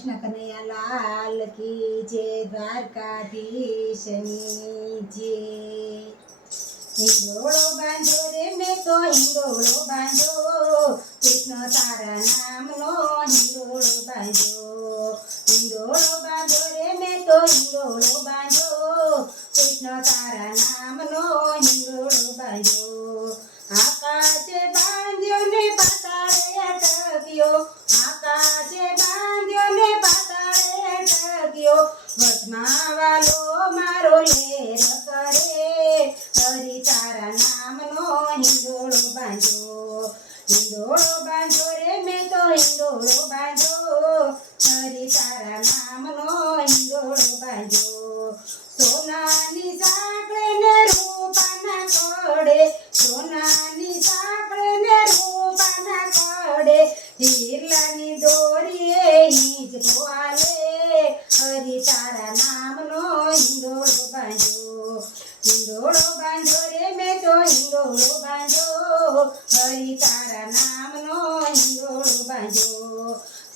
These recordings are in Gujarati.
કૃષ્ણ કનૈયા લાલ કી જય, દ્વારકાધીશની જય। હિંડોળો બાંધ્યો રે મેં તો હિંડોળો બાંધ્યો, કૃષ્ણ તારા નામનો હિંડોળો બાંધ્યો। હિંડોળો બાંધ્યો રે મેં તો હિંડોળો બાંધ્યો, કૃષ્ણ તારા નામનો હિંડોળો બાંધ્યો। આકાશે બાંધ્યો ને પાતાળે અટક્યો, આકાશે બાંધ્યો ને પાતાળે અટક્યો, વચમાં વાલો મારો લેર કરે, હરિ તારા નામનો હિંડોળો બાંધ્યો। હિંડોળો બાંધ્યો રે મેં તો હિંડોળો બાંધ્યો, હરિ તારા નામનો હિંડોળો બાંધ્યો। સોનાની સાંકળે ને રૂપાના કડે, સોનાની સાંકળે ને રૂપાના કડે, હીરલાની દોરીએ હિંચકો આલે, હરિ તારા નામનો હિંડોળો બાંધ્યો। હિંડોળો બાંધ્યો રે મેં તો હિંડોળો બાંધ્યો, હરિ તારા નામનો હિંડોળો બાંધ્યો।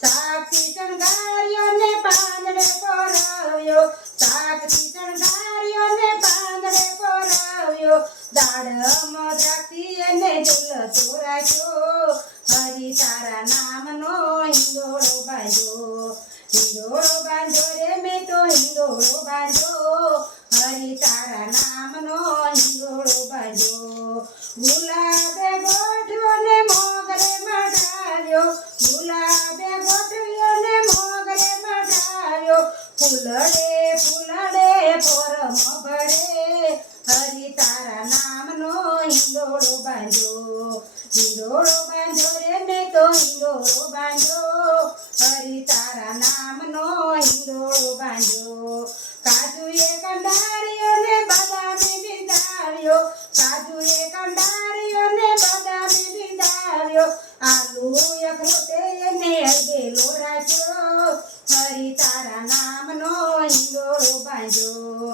સાક્ષી શણગાર્યો ને પાંદડે પરાવ્યો, સાક્ષી શણગાર્યો ને પાંદડે પરાવ્યો, દાડમ દ્રાક્ષી એને ઝૂલતો રાખ્યો, હરિ તારા નામનો હિંડોળો બાંધ્યો। હિંડોળો બાંધ્યો રે મેં તો હિંડોળો બાંધ્યો, હરિ તારા નામનો હિંડોળો બાંધ્યો। ગુલાબે ગોઠવ્યો ને મોગરે મઢાવ્યો, ગુલાબે ગોઠવ્યો ને મોગરે મઢાવ્યો, ફૂલડે ફૂલડે પોરમ ભરે, હરિ તારા નામનો હિંડોળો બાંધ્યો। હિંડોળો બાંધ્યો રે મેં તો હિંડોળો બાંધ્યો, હરિ તારા નામનો હિંડોળો બાંધ્યો। કાજુએ કંડાર્યો ને બદામે બિંદાવ્યો, કાજુએ કંડાર્યો ને બદામે બિંદાવ્યો, આલુ અખરોટે એને અલબેલો રાખ્યો, હરિ તારા નામનો હિંડોળો બાંધ્યો।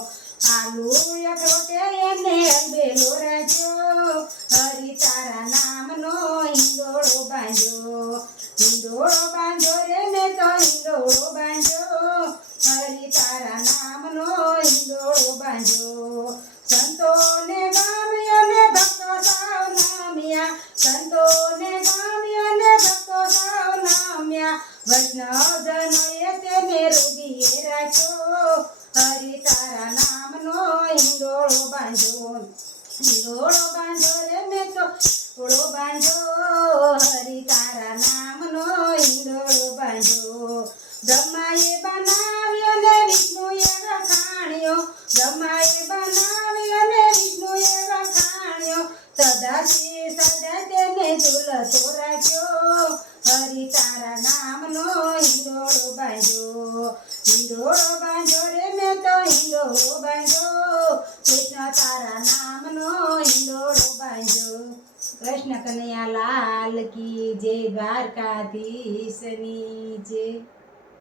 આલુ અખરોટે એને અલબેલો રાખ્યો, હરિ તારા નામનો હિંડોળો બાંધ્યો। હિંડોળો બાંધ્યો રે મેં તો હિંડોળો બાંધ્યો, હરિ તારા નામનો હિંડોળો બાંધ્યો। સંતોને ગમ્યો ને ભક્તો સૌ નમ્યા, સંતોને ગમ્યો ને ભક્તો સૌ નમ્યા, વૈષ્ણવજનોએ તેને રૂબીએ રાખ્યો, હરિ તારા નામનો હિંડોળો બાંધ્યો। હિંડોળો બાંધ્યો રે મેં તો હિંડોળો બાંધ્યો, હરિ તારા નામનો હિંડોળો બાંધ્યો। બ્રહ્માએ બનાવ્યો ને વિષ્ણુએ વખાણ્યો, બ્રહ્માએ બનાવ્યો ને વિષ્ણુએ વખાણ્યો, સદાથી સદા તેને ઝૂલતો રાખ્યો, હરિ તારા નામનો હિંડોળો બાંધ્યો। હિંડોળો બાંધ્યો રે મેં તો હિંડોળો બાંધ્યો, કૃષ્ણ તારા નામનો હિંડોળો બાંધ્યો। કૃષ્ણ કનૈયા લાલ કી જય, દ્વારકાધીશની જય।